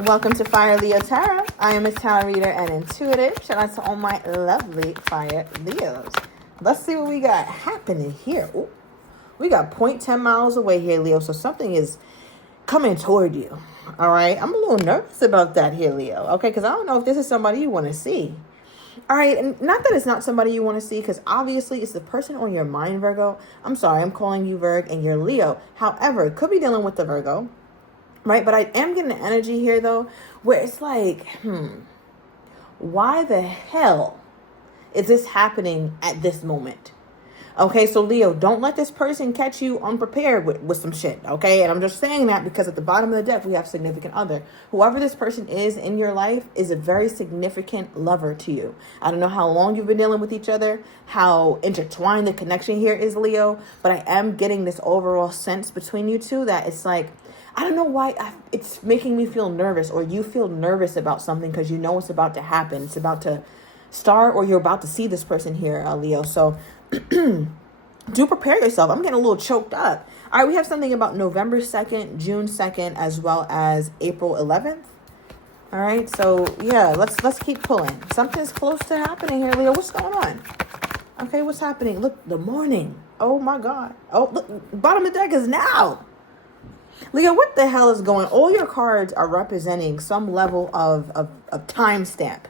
Welcome to Fire Leo Tarot. I am a tarot reader and intuitive. Shout out to all my lovely Fire Leos. Let's see what we got happening here. Ooh, we got 0.10 miles away here, Leo. So something is coming toward you. All right. I'm a little nervous about that here, Leo. Okay. Because I don't know if this is somebody you want to see. All right. And not that it's not somebody you want to see, because obviously it's the person on your mind, Virgo. I'm sorry. I'm calling you Virg and you're Leo. However, it could be dealing with the Virgo. Right, but I am getting an energy here, though, where it's like, why the hell is this happening at this moment? Okay, so Leo, don't let this person catch you unprepared with some shit, okay? And I'm just saying that because at the bottom of the deck, we have significant other. Whoever this person is in your life is a very significant lover to you. I don't know how long you've been dealing with each other, how intertwined the connection here is, Leo, but I am getting this overall sense between you two that it's like, I don't know why it's making me feel nervous, or you feel nervous about something because you know it's about to happen. It's about to start, or you're about to see this person here, Leo. So do prepare yourself. I'm getting a little choked up. All right, we have something about November 2nd, June 2nd, as well as April 11th. All right, so yeah, let's keep pulling. Something's close to happening here, Leo. What's going on? Okay, what's happening? Look, the morning. Oh my God. Oh, look, bottom of the deck is now. Leo, what the hell is going on? All your cards are representing some level of timestamp.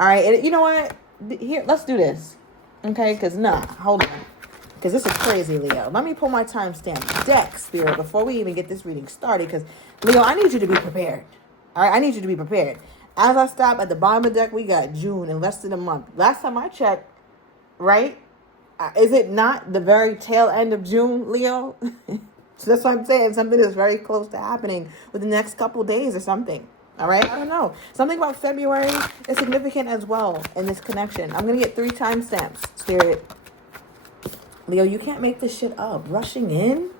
All right. And you know what? Here, let's do this. Okay. Because hold on. Because this is crazy, Leo. Let me pull my timestamp deck, Spirit, before we even get this reading started. Because, Leo, I need you to be prepared. All right. I need you to be prepared. As I stop at the bottom of the deck, we got June in less than a month. Last time I checked, right? Is it not the very tail end of June, Leo? So that's what I'm saying. Something is very close to happening within the next couple days or something. All right? I don't know. Something about February is significant as well in this connection. I'm going to get 3 timestamps, Spirit. Leo, you can't make this shit up. Rushing in?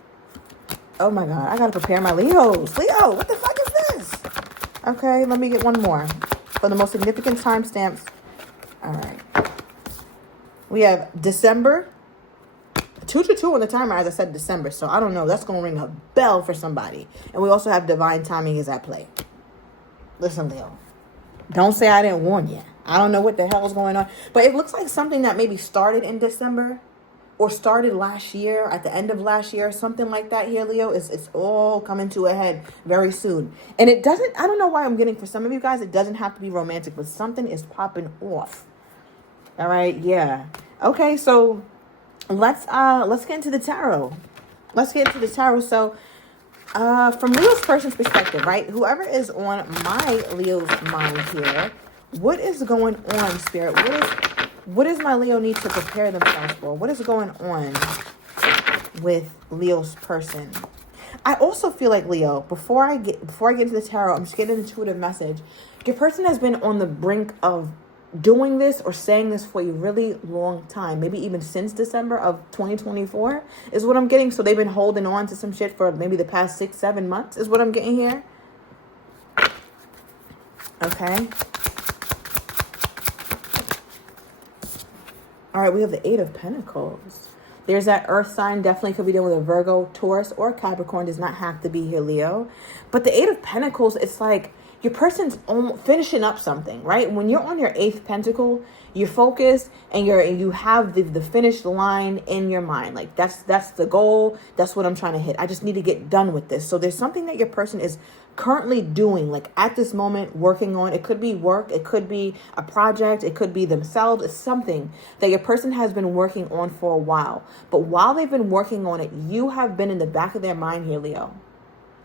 Oh, my God. I got to prepare my Leos. Leo, what the fuck is this? Okay, let me get one more. For the most significant timestamps. All right. We have December 222 on the timer, as I said, December. So I don't know. That's going to ring a bell for somebody. And we also have divine timing is at play. Listen, Leo. Don't say I didn't warn you. I don't know what the hell is going on. But it looks like something that maybe started in December or started last year, at the end of last year, something like that here, Leo. It's all coming to a head very soon. And it doesn't, I don't know why I'm getting, for some of you guys, it doesn't have to be romantic, but something is popping off. All right. Yeah. Okay. So let's get into the tarot. Let's get into the tarot. So, from Leo's person's perspective, right? Whoever is on my Leo's mind here, what is going on, Spirit? What does my Leo need to prepare themselves for? What is going on with Leo's person? I also feel like, Leo, before I get into the tarot, I'm just getting an intuitive message. Your person has been on the brink of doing this or saying this for a really long time, maybe even since December of 2024 is what I'm getting. So they've been holding on to some shit for maybe the past 6-7 months is what I'm getting here. Okay. All right, we have the 8 of Pentacles. There's that earth sign, definitely could be dealing with a Virgo, Taurus, or Capricorn. Does not have to be here, Leo. But the 8 of Pentacles, it's like your person's finishing up something, right? When you're on your 8th pentacle, you're focused and you have the finished line in your mind. Like that's the goal. That's what I'm trying to hit. I just need to get done with this. So there's something that your person is currently doing, like at this moment, working on. It could be work. It could be a project. It could be themselves. It's something that your person has been working on for a while. But while they've been working on it, you have been in the back of their mind here, Leo.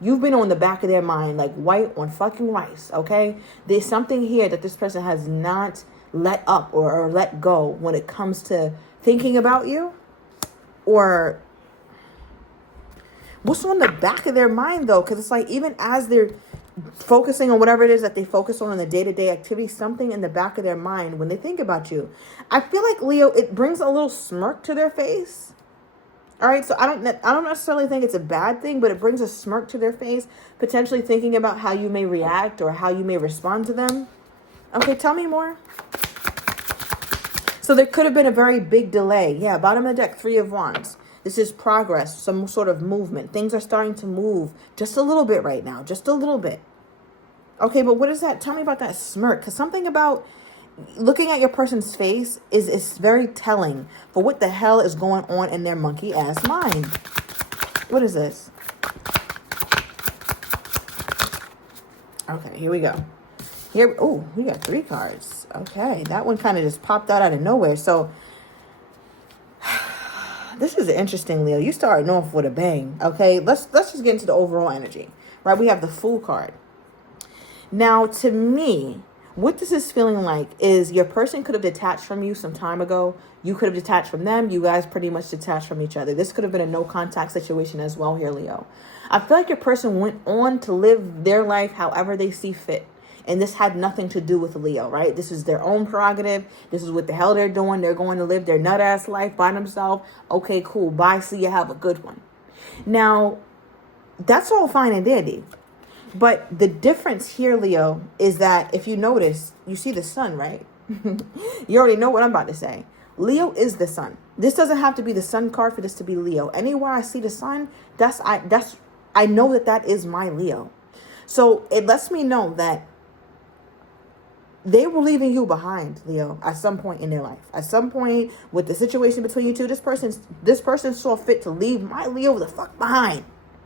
You've been on the back of their mind like white on fucking rice, okay? There's something here that this person has not let up or let go when it comes to thinking about you. Or what's on the back of their mind, though? Because it's like even as they're focusing on whatever it is that they focus on in the day-to-day activity, something in the back of their mind when they think about you. I feel like, Leo, it brings a little smirk to their face. All right, so I don't necessarily think it's a bad thing, but it brings a smirk to their face, potentially thinking about how you may react or how you may respond to them. Okay, tell me more. So there could have been a very big delay. Yeah, bottom of the deck, 3 of Wands. This is progress, some sort of movement. Things are starting to move just a little bit right now, just a little bit. Okay, but what is that? Tell me about that smirk. Because something about looking at your person's face is very telling for what the hell is going on in their monkey ass mind. What is this? Okay, here we go. Here, oh, we got 3 cards. Okay, that one kind of just popped out of nowhere. So this is interesting, Leo. You starting off with a bang. Okay, let's just get into the overall energy. Right, we have the Fool card. Now, to me, what this is feeling like is your person could have detached from you some time ago. You could have detached from them. You guys pretty much detached from each other. This could have been a no contact situation as well here, Leo. I feel like your person went on to live their life however they see fit. And this had nothing to do with Leo, right? This is their own prerogative. This is what the hell they're doing. They're going to live their nut ass life by themselves. Okay, cool. Bye. See you. Have a good one. Now, that's all fine and dandy. But the difference here, Leo, is that if you notice, you see the sun, right? You already know what I'm about to say. Leo is the sun. This doesn't have to be the sun card for this to be Leo. Anywhere I see the sun, I know that is my Leo. So it lets me know that they were leaving you behind, Leo, at some point in their life. At some point with the situation between you two, this person saw fit to leave my Leo the fuck behind.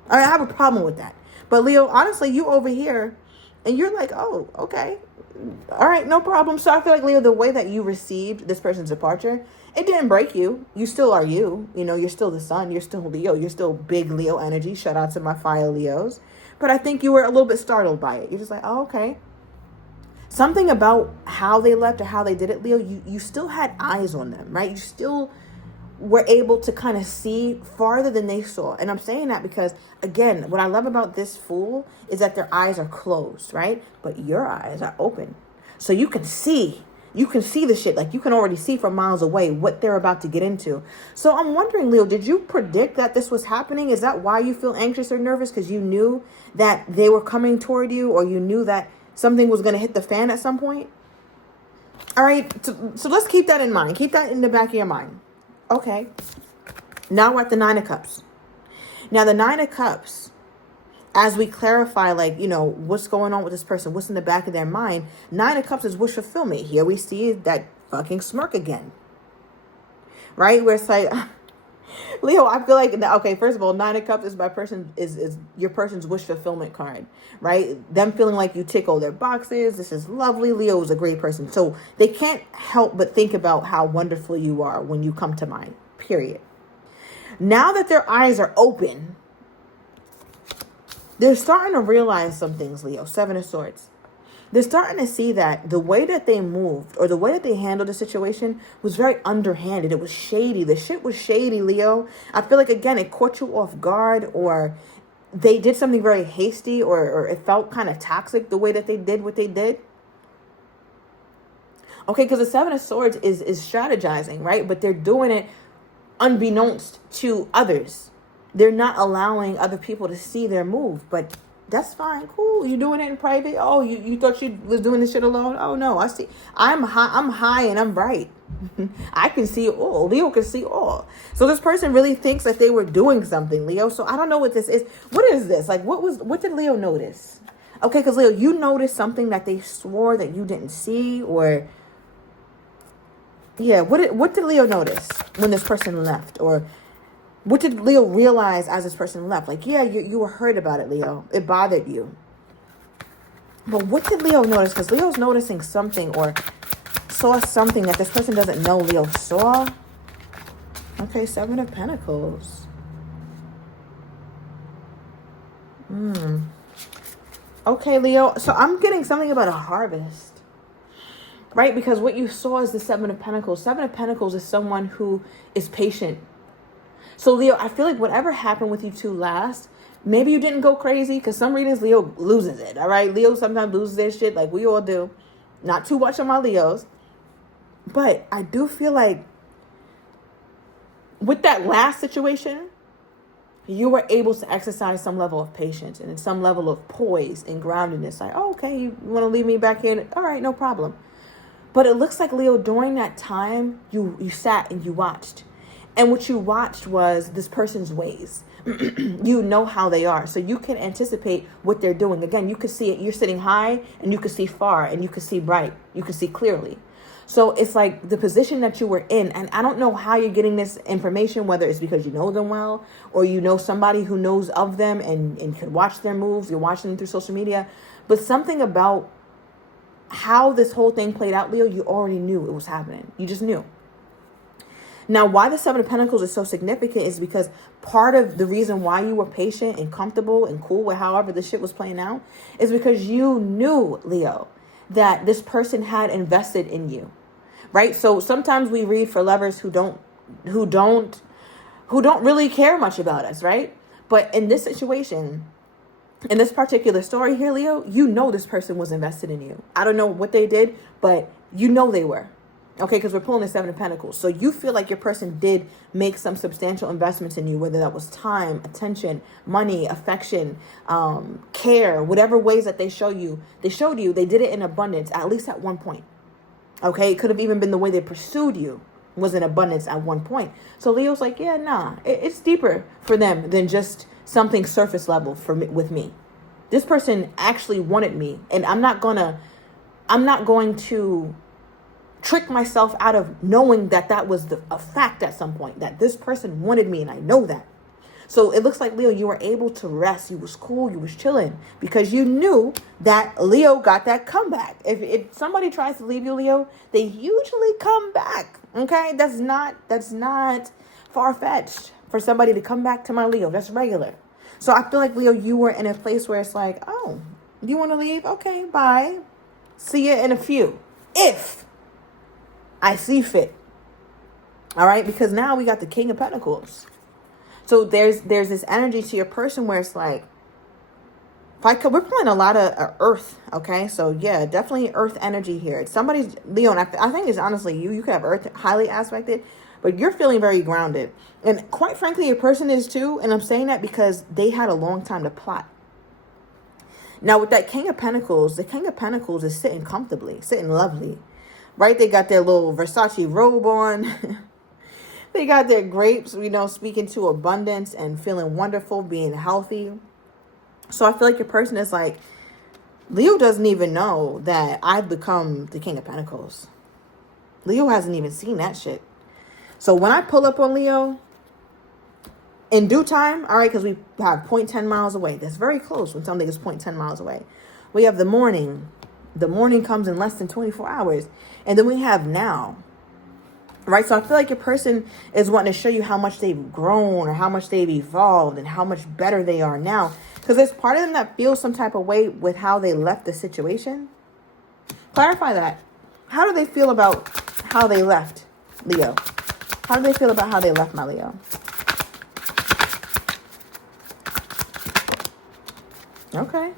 I have a problem with that. But Leo, honestly, you over here and you're like, oh, okay. All right, no problem. So I feel like, Leo, the way that you received this person's departure, it didn't break you. You still are you. You know, you're still the sun. You're still Leo. You're still big Leo energy. Shout out to my fire Leos. But I think you were a little bit startled by it. You're just like, oh, okay. Something about how they left or how they did it, Leo, you still had eyes on them, right? You still were able to kind of see farther than they saw. And I'm saying that because, again, what I love about this Fool is that their eyes are closed, right? But your eyes are open. So you can see the shit. Like, you can already see from miles away what they're about to get into. So I'm wondering, Leo, did you predict that this was happening? Is that why you feel anxious or nervous? Because you knew that they were coming toward you, or you knew that something was going to hit the fan at some point? All right. So let's keep that in mind. Keep that in the back of your mind. Okay, now we're at the 9 of Cups. Now the 9 of Cups, as we clarify, like, you know, what's going on with this person, what's in the back of their mind, 9 of Cups is wish fulfillment. Here we see that fucking smirk again, right? Where it's like, Leo, I feel like, okay, first of all, 9 of Cups is your person's wish fulfillment card, right? Them feeling like you tick all their boxes. This is lovely. Leo is a great person. So they can't help but think about how wonderful you are when you come to mind, period. Now that their eyes are open, they're starting to realize some things, Leo. 7 of Swords. They're starting to see that the way that they moved or the way that they handled the situation was very underhanded. It was shady. The shit was shady, Leo. I feel like, again, it caught you off guard, or they did something very hasty, or it felt kind of toxic the way that they did what they did. Okay, because the 7 of Swords is strategizing, right? But they're doing it unbeknownst to others. They're not allowing other people to see their move, but that's fine. Cool. You doing it in private? Oh, you thought you was doing this shit alone? Oh no, I see. I'm high and I'm bright. I can see all. Leo can see all. So this person really thinks that they were doing something, Leo. So I don't know what this is. What is this? Like, what did Leo notice? Okay, because Leo, you noticed something that they swore that you didn't see, or yeah, what did Leo notice when this person left? Or what did Leo realize as this person left? Like, yeah, you were hurt about it, Leo. It bothered you. But what did Leo notice? Because Leo's noticing something, or saw something that this person doesn't know Leo saw. Okay, 7 of Pentacles. Okay, Leo. So I'm getting something about a harvest. Right? Because what you saw is the 7 of Pentacles. 7 of Pentacles is someone who is patient. So, Leo, I feel like whatever happened with you two last, maybe you didn't go crazy, because some readings, Leo loses it, all right? Leo sometimes loses their shit like we all do. Not too much on my Leos. But I do feel like with that last situation, you were able to exercise some level of patience and some level of poise and groundedness. Like, oh, okay, you want to leave me back here? All right, no problem. But it looks like, Leo, during that time, you sat and you watched. And what you watched was this person's ways. You know how they are. So you can anticipate what they're doing. Again, you can see it. You're sitting high and you can see far and you can see bright. You can see clearly. So it's like the position that you were in. And I don't know how you're getting this information, whether it's because you know them well or you know somebody who knows of them and could watch their moves. You're watching them through social media. But something about how this whole thing played out, Leo, you already knew it was happening. You just knew. Now, why the Seven of Pentacles is so significant is because part of the reason why you were patient and comfortable and cool with however the shit was playing out is because you knew, Leo, that this person had invested in you, right? So sometimes we read for lovers who don't really care much about us, right? But in this situation, in this particular story here, Leo, you know this person was invested in you. I don't know what they did, but you know they were. Okay, because we're pulling the Seven of Pentacles. So you feel like your person did make some substantial investments in you, whether that was time, attention, money, affection, care, whatever ways that they showed you, they did it in abundance, at least at one point. Okay, it could have even been the way they pursued you was in abundance at one point. So Leo's like, yeah, nah, it's deeper for them than just something surface level with me. This person actually wanted me, and I'm not going to trick myself out of knowing that was a fact at some point, that this person wanted me, and I know that. So it looks like, Leo, you were able to rest. You was cool. You was chilling because you knew that Leo got that comeback. If somebody tries to leave you, Leo, they usually come back. Okay, that's not far-fetched for somebody to come back to my Leo. That's regular. So I feel like, Leo, you were in a place where it's like, oh, you want to leave? Okay, bye. See you in a few. If I see fit. All right, because now we got the King of Pentacles. So there's this energy to your person where it's like, we're pulling a lot of earth, okay? So yeah, definitely earth energy here. It's somebody's, Leo, and I think it's honestly you. You could have earth highly aspected, but you're feeling very grounded. And quite frankly, your person is too. And I'm saying that because they had a long time to plot. Now with that King of Pentacles, the King of Pentacles is sitting comfortably, sitting lovely. Right? They got their little Versace robe on. They got their grapes, speaking to abundance and feeling wonderful, being healthy. So I feel like your person is like, Leo doesn't even know that I've become the King of Pentacles. Leo hasn't even seen that shit. So when I pull up on Leo, in due time, all right, because we have 0.10 miles away. That's very close when something is 0.10 miles away. We have the morning. The morning comes in less than 24 hours. And then we have now. Right? So I feel like your person is wanting to show you how much they've grown or how much they've evolved and how much better they are now. Because there's part of them that feels some type of way with how they left the situation. Clarify that. How do they feel about how they left, Leo? How do they feel about how they left, my Leo? Okay.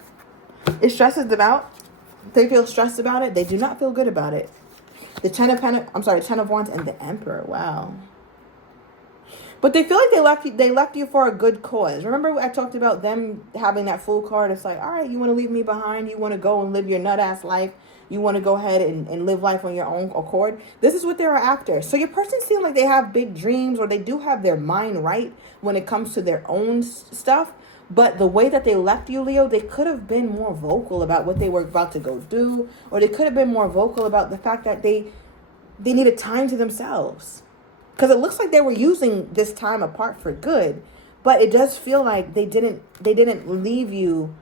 It stresses them out. They feel stressed about it. They do not feel good about it. The Ten of Wands and the Emperor. Wow. But they feel like they left you for a good cause. Remember I talked about them having that Fool card? It's like, all right, you want to leave me behind? You want to go and live your nut-ass life? You want to go ahead and live life on your own accord? This is what they're after. So your person seems like they have big dreams, or they do have their mind right when it comes to their own stuff. But the way that they left you, Leo, they could have been more vocal about what they were about to go do. Or they could have been more vocal about the fact that they needed time to themselves. Because it looks like they were using this time apart for good. But it does feel like they didn't leave you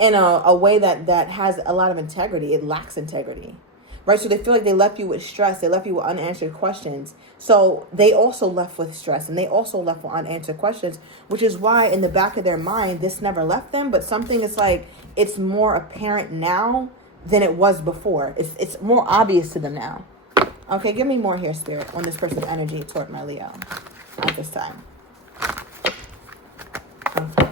in a way that has a lot of integrity. It lacks integrity. Right? So they feel like they left you with stress. They left you with unanswered questions. So they also left with stress. And they also left with unanswered questions. Which is why in the back of their mind, this never left them. But something is like, it's more apparent now than it was before. It's more obvious to them now. Okay, give me more here, Spirit, on this person's energy toward my Leo at this time. Okay.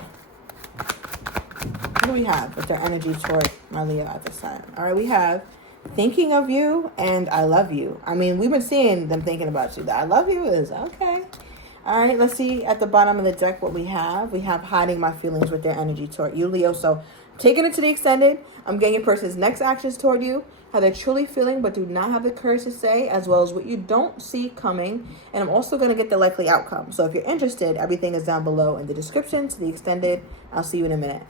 What do we have with their energy toward my Leo at this time? All right, we have thinking of you and I love you. I mean, we've been seeing them thinking about you. The I love you is okay. All right, let's see at the bottom of the deck what we have. We have hiding my feelings with their energy toward you, Leo. So taking it to the extended, I'm getting your person's next actions toward you, how they're truly feeling but do not have the courage to say, as well as what you don't see coming. And I'm also going to get the likely outcome. So if you're interested, everything is down below in the description to the extended. I'll see you in a minute.